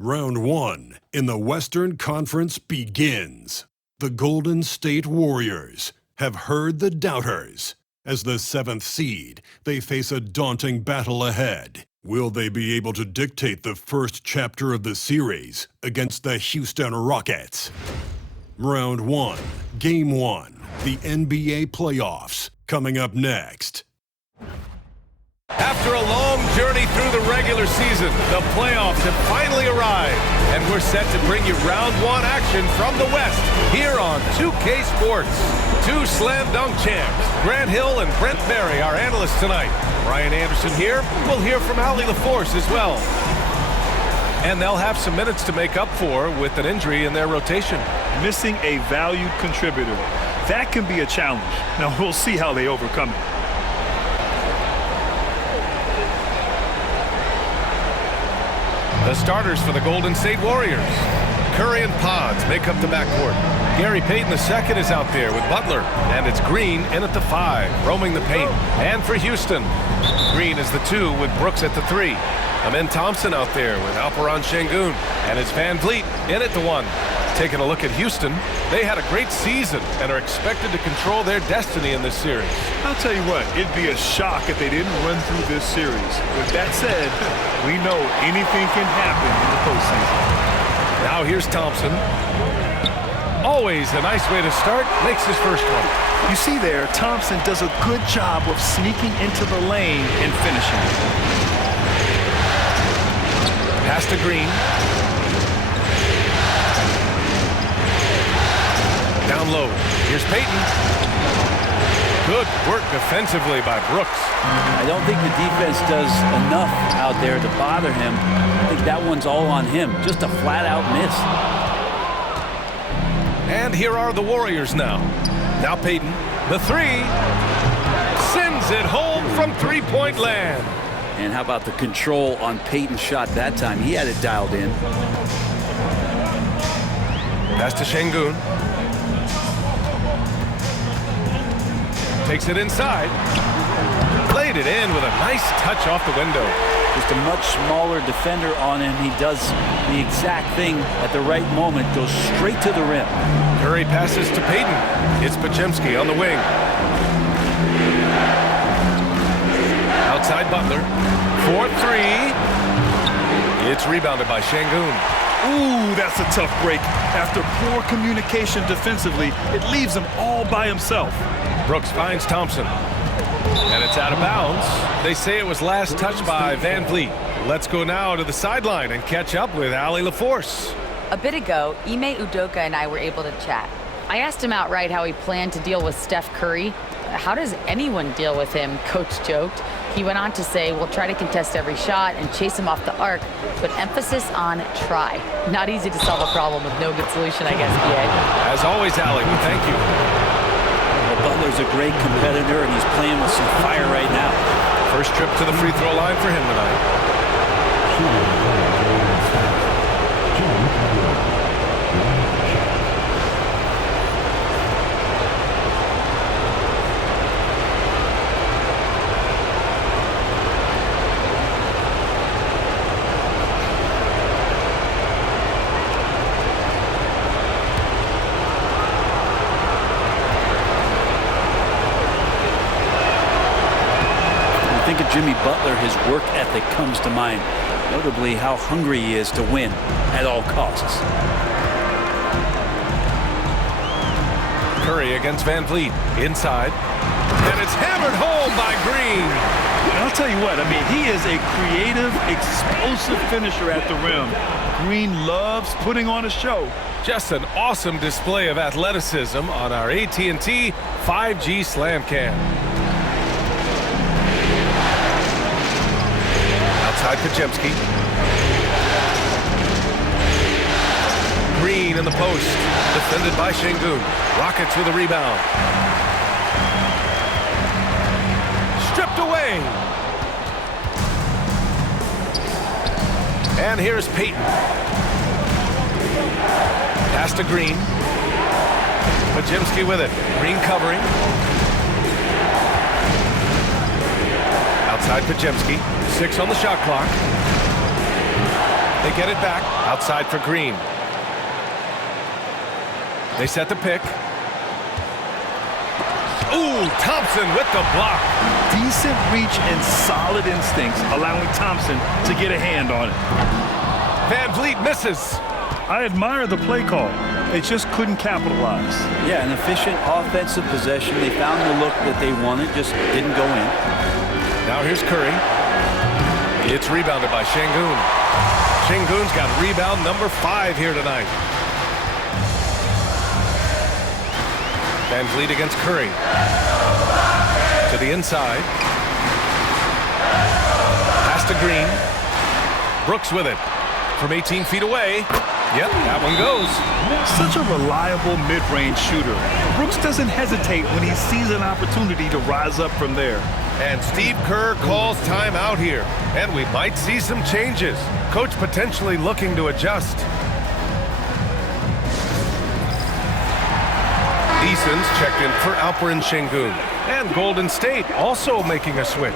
Round 1 in the Western Conference begins. The Golden State Warriors have heard the doubters. As the 7th seed, they face a daunting battle ahead. Will they be able to dictate the first chapter of the series against the Houston Rockets? Round 1, Game 1, the NBA playoffs, coming up next. After a long journey through the regular season, the playoffs have finally arrived, and we're set to bring you round 1 action from the West here on 2K Sports. 2 slam dunk champs, Grant Hill and Brent Berry, our analysts tonight. Ryan Anderson here. We'll hear from Allie LaForce as well. And they'll have some minutes to make up for with an injury in their rotation. Missing a valued contributor. That can be a challenge. Now we'll see how they overcome it. The starters for the Golden State Warriors. Curry and Pods make up the backcourt. Gary Payton II is out there with Butler. And it's Green in at the 5, roaming the paint. And for Houston, Green is the 2 with Brooks at the 3. Amen Thompson out there with Alperen Sengun. And it's Van Vliet in at the 1. Taking a look at Houston, they had a great season and are expected to control their destiny in this series. I'll tell you what, it'd be a shock if they didn't run through this series. With that said, we know anything can happen in the postseason. Now here's Thompson. Always a nice way to start, makes his first one. You see there, Thompson does a good job of sneaking into the lane and finishing. Pass to Green. Down low. Here's Payton. Good work defensively by Brooks. I don't think the defense does enough out there to bother him. I think that one's all on him. Just a flat-out miss. And here are the Warriors now. Now Payton, the 3. Sends it home from three-point land. And how about the control on Payton's shot that time? He had it dialed in. Pass to Sengun. Takes it inside. Played it in with a nice touch off the window. Just a much smaller defender on him. He does the exact thing at the right moment. Goes straight to the rim. Curry passes to Payton. It's Podziemski on the wing. Outside Butler. 4-3. It's rebounded by Sengun. Ooh, that's a tough break. After poor communication defensively, it leaves him all by himself. Brooks finds Thompson. And it's out of bounds. They say it was last touched by Van Vliet. Let's go now to the sideline and catch up with Allie LaForce. A bit ago, Ime Udoka and I were able to chat. I asked him outright how he planned to deal with Steph Curry. How does anyone deal with him? Coach joked. He went on to say, we'll try to contest every shot and chase him off the arc, but emphasis on try. Not easy to solve a problem with no good solution, I guess, BA. As always, Allie, we thank you. Butler's a great competitor, and he's playing with some fire right now. First trip to the free throw line for him tonight. Jimmy Butler, his work ethic comes to mind, notably how hungry he is to win at all costs. Curry against Van Vliet, inside, and it's hammered home by Green. And I'll tell you what, I mean, he is a creative, explosive finisher at the rim. Green loves putting on a show. Just an awesome display of athleticism on our AT&T 5G Slam Cam. Outside Podziemski. Green in the post. Defended by Sengun. Rockets with a rebound. Stripped away. And here's Payton. Pass to Green. Podziemski with it. Green covering. Outside Podziemski. 6 on the shot clock. They get it back. Outside for Green. They set the pick. Ooh, Thompson with the block. Decent reach and solid instincts, allowing Thompson to get a hand on it. Van Vliet misses. I admire the play call. They just couldn't capitalize. Yeah, an efficient offensive possession. They found the look that they wanted, just didn't go in. Now here's Curry. It's rebounded by Şengün. Şengün's got rebound number 5 here tonight. Van Vliet against Curry. To the inside. Pass to Green. Brooks with it. From 18 feet away. Yep, that one goes. Such a reliable mid-range shooter. Brooks doesn't hesitate when he sees an opportunity to rise up from there. And Steve Kerr calls timeout here. And we might see some changes. Coach potentially looking to adjust. Eason's checked in for Alperen Şengün. And Golden State also making a switch.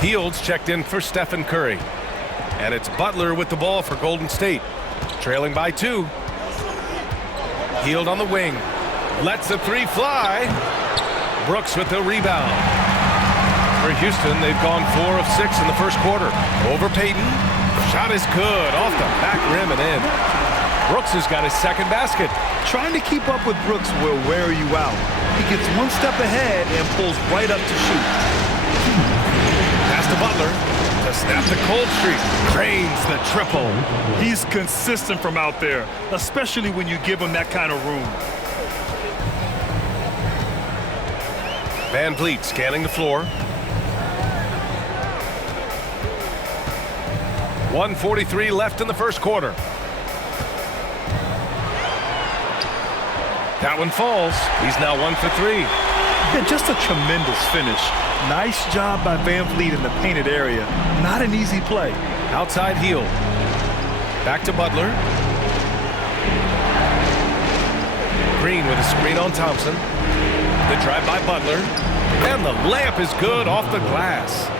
Fields checked in for Stephen Curry. And it's Butler with the ball for Golden State. Trailing by 2. Hield on the wing. Lets the 3 fly. Brooks with the rebound. For Houston, they've gone 4 of 6 in the first quarter. Over Payton. Shot is good. Off the back rim and in. Brooks has got his second basket. Trying to keep up with Brooks will wear you out. He gets one step ahead and pulls right up to shoot. Pass to Butler. To snap the cold streak. Cranes the triple. He's consistent from out there, especially when you give him that kind of room. Van Vliet scanning the floor. 1:43 left in the first quarter. That one falls. He's now 1 for 3. Yeah, just a tremendous finish. Nice job by Van Vliet in the painted area. Not an easy play. Outside heel. Back to Butler. Green with a screen on Thompson. The drive by Butler. And the layup is good off the glass.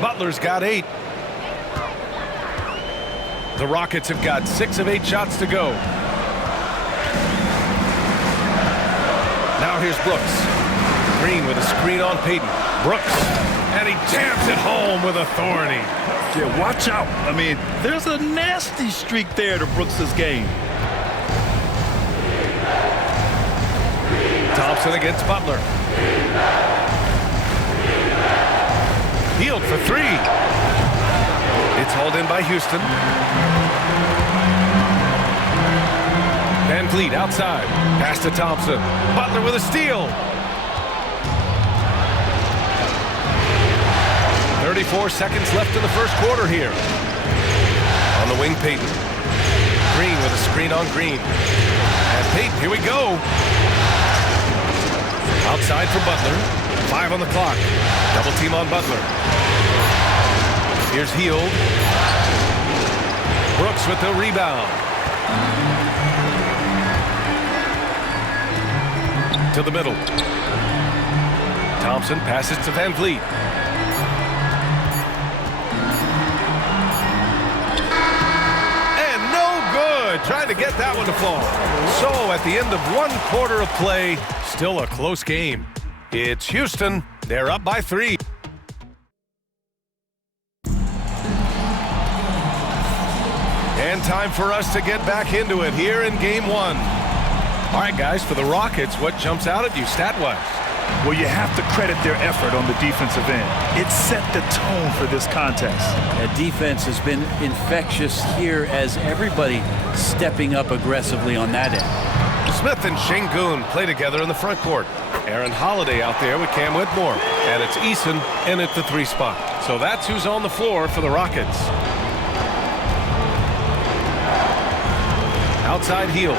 Butler's got 8. The Rockets have got 6 of 8 shots to go. Now here's Brooks. Green with a screen on Payton. Brooks. And he jams it home with authority. Yeah, watch out. I mean, there's a nasty streak there to Brooks' game. Thompson against Butler. Field for 3. It's hauled in by Houston. Van Vliet outside. Pass to Thompson. Butler with a steal. 34 seconds left in the first quarter here. On the wing, Payton. Green with a screen on Green. And Payton, here we go. Outside for Butler. 5 on the clock. Double team on Butler. Here's Hield. Brooks with the rebound. To the middle. Thompson passes to Van Vliet. And no good. Trying to get that one to fall. So at the end of 1 quarter of play, still a close game. It's Houston. They're up by 3. And time for us to get back into it here in game 1. All right, guys, for the Rockets, what jumps out at you stat-wise? Well, you have to credit their effort on the defensive end. It set the tone for this contest. That defense has been infectious here as everybody stepping up aggressively on that end. Smith and Şengün play together in the front court. Aaron Holiday out there with Cam Whitmore. And it's Eason in at the 3 spot. So that's who's on the floor for the Rockets. Outside heel.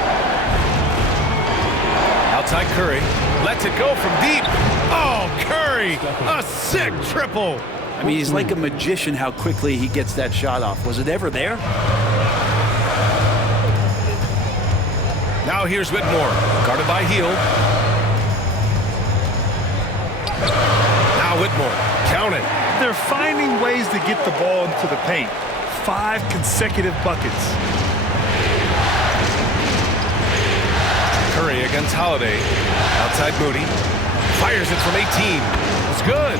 Outside Curry. Lets it go from deep. Oh, Curry! A sick triple. I mean, he's like a magician how quickly he gets that shot off. Was it ever there? Now here's Whitmore. Guarded by Hield. Now Whitmore. Count it. They're finding ways to get the ball into the paint. 5 consecutive buckets. Curry against Holiday. Outside Moody. Fires it from 18. It's good.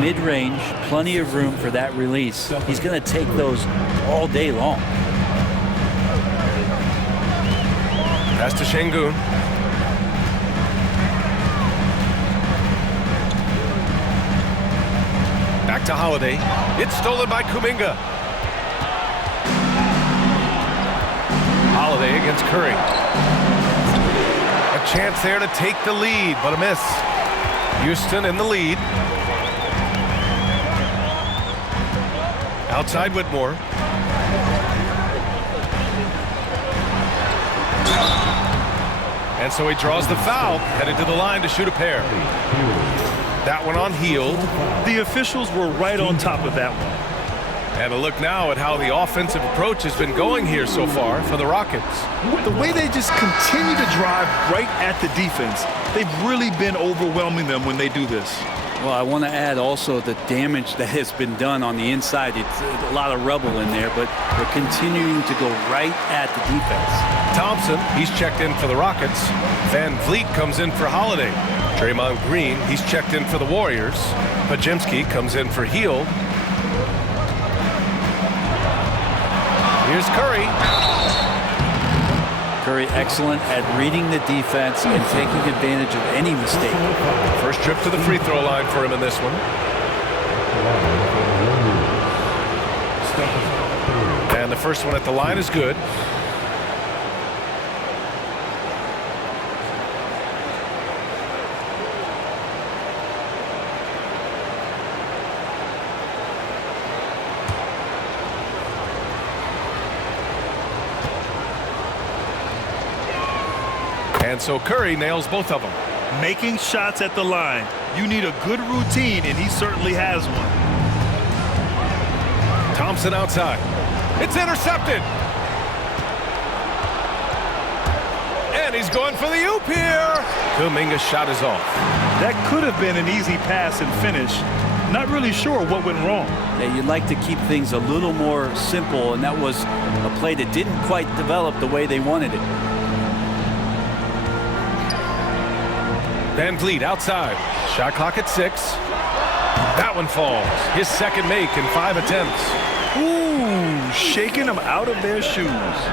Mid-range, plenty of room for that release. He's going to take those all day long. Pass to Şengün. Back to Holiday. It's stolen by Kuminga. Holiday against Curry. A chance there to take the lead, but a miss. Houston in the lead. Outside Whitmore. And so he draws the foul, headed to the line to shoot a pair. That one on Hield. The officials were right on top of that one. And a look now at how the offensive approach has been going here so far for the Rockets. The way they just continue to drive right at the defense, they've really been overwhelming them when they do this. Well, I want to add also the damage that has been done on the inside. It's a lot of rubble in there, but they're continuing to go right at the defense. Thompson, he's checked in for the Rockets. Van Vliet comes in for Holiday. Draymond Green, he's checked in for the Warriors. Podziemski comes in for Hield. Here's Curry. Curry excellent at reading the defense and taking advantage of any mistake. First trip to the free throw line for him in this one. And the first one at the line is good. And so Curry nails both of them. Making shots at the line. You need a good routine, and he certainly has one. Thompson outside. It's intercepted. And he's going for the oop here. Kuminga's shot is off. That could have been an easy pass and finish. Not really sure what went wrong. Yeah, you'd like to keep things a little more simple, and that was a play that didn't quite develop the way they wanted it. Van Vliet outside. Shot clock at 6. That one falls. His second make in 5 attempts. Ooh, shaking them out of their shoes.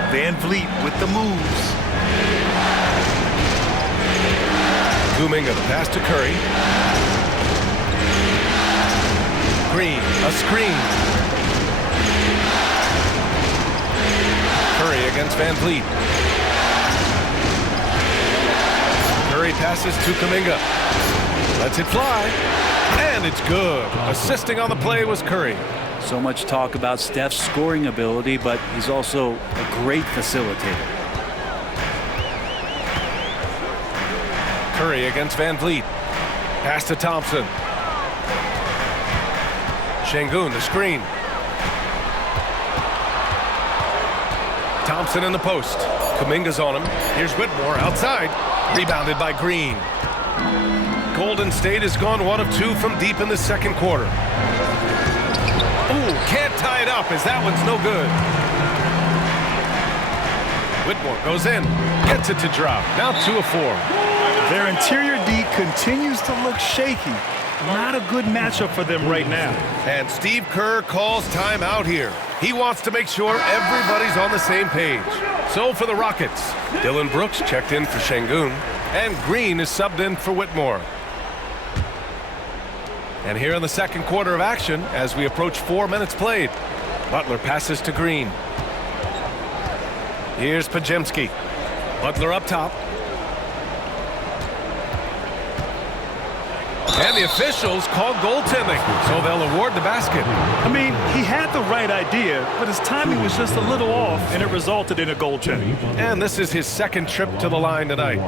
Van Vliet with the moves. Kuminga, the pass to Curry. Green, a screen. Curry against Van Vliet. Curry passes to Kuminga. Lets it fly. And it's good. Assisting on the play was Curry. So much talk about Steph's scoring ability, but he's also a great facilitator. Curry against Van Vliet. Pass to Thompson. Şengün, the screen. Thompson in the post. Kuminga's on him. Here's Whitmore outside. Rebounded by Green. Golden State has gone 1 of 2 from deep in the second quarter. Ooh, can't tie it up as that one's no good. Whitmore goes in. Gets it to drop. Now 2 of 4. Their interior D continues to look shaky. Not a good matchup for them right now. And Steve Kerr calls timeout here. He wants to make sure everybody's on the same page. So for the Rockets, Dillon Brooks checked in for Şengün, and Green is subbed in for Whitmore. And here in the second quarter of action, as we approach 4 minutes played, Butler passes to Green. Here's Podziemski. Butler up top. And the officials called goaltending, so they'll award the basket. I mean, he had the right idea, but his timing was just a little off, and it resulted in a goaltending. And this is his second trip to the line tonight.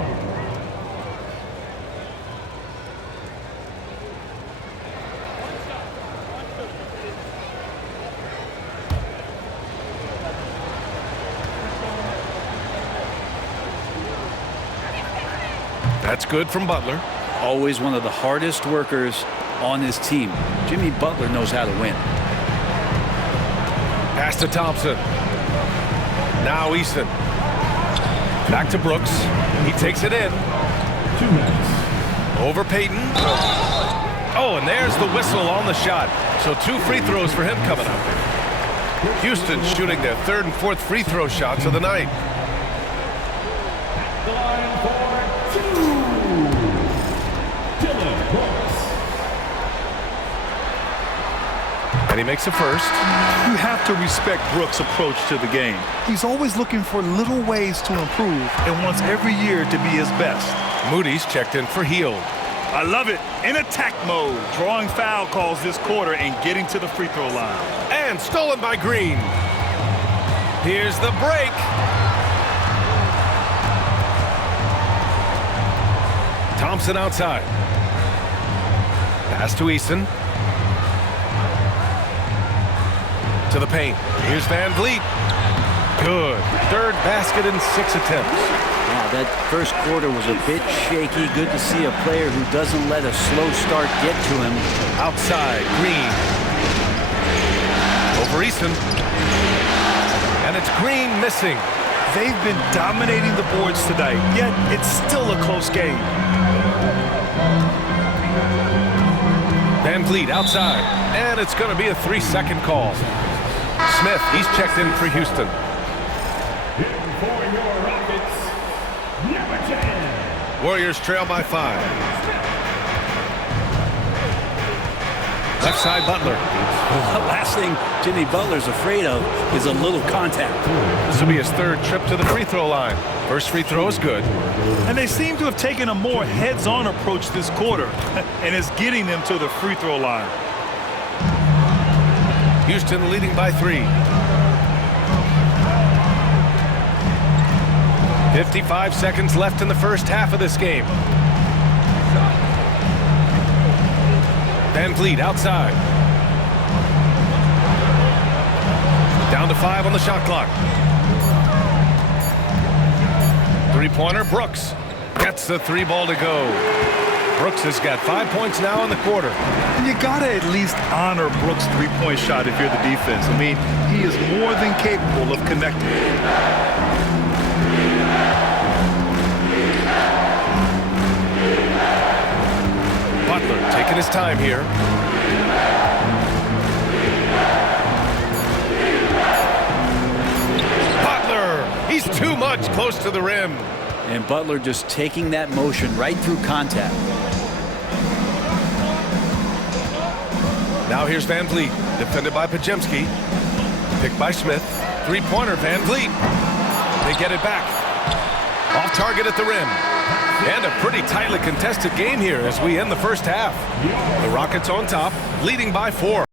That's good from Butler. Always one of the hardest workers on his team. Jimmy Butler knows how to win. Pass to Thompson. Now Easton. Back to Brooks. He takes it in. 2 minutes. Over Payton. Oh, and there's the whistle on the shot. So 2 free throws for him coming up. Houston shooting their 3rd and 4th free throw shots of the night. The line for 2. Dylan Brooks. And he makes a first. You have to respect Brooks' approach to the game. He's always looking for little ways to improve and wants every year to be his best. Moody's checked in for Hield. I love it. In attack mode, drawing foul calls this quarter and getting to the free throw line. And stolen by Green. Here's the break. Thompson outside. Pass to Easton. To the paint. Here's Van Vliet. Good. 3rd basket in 6 attempts. Wow, that first quarter was a bit shaky. Good to see a player who doesn't let a slow start get to him. Outside, Green. Over Easton. And it's Green missing. They've been dominating the boards tonight, yet it's still a close game. Van Vliet outside. And it's going to be a 3-second call. Smith, he's checked in for Houston. For your Rockets, number 10. Warriors trail by 5. Left side, Butler. The last thing Jimmy Butler's afraid of is a little contact. This will be his 3rd trip to the free throw line. First free throw is good. And they seem to have taken a more heads-on approach this quarter, and it's getting them to the free throw line. Houston leading by 3. 55 seconds left in the first half of this game. Van Vliet outside. Down to 5 on the shot clock. 3-pointer, Brooks. Gets the 3 ball to go. Brooks has got 5 points now in the quarter. And you got to at least honor Brooks' 3-point shot if you're the defense. I mean, he is more than capable of connecting. Butler taking his time here. Butler, he's too much close to the rim. And Butler just taking that motion right through contact. Now here's Van Vliet, defended by Pajemski. Picked by Smith. 3-pointer, Van Vliet. They get it back. Off target at the rim. And a pretty tightly contested game here as we end the first half. The Rockets on top, leading by 4.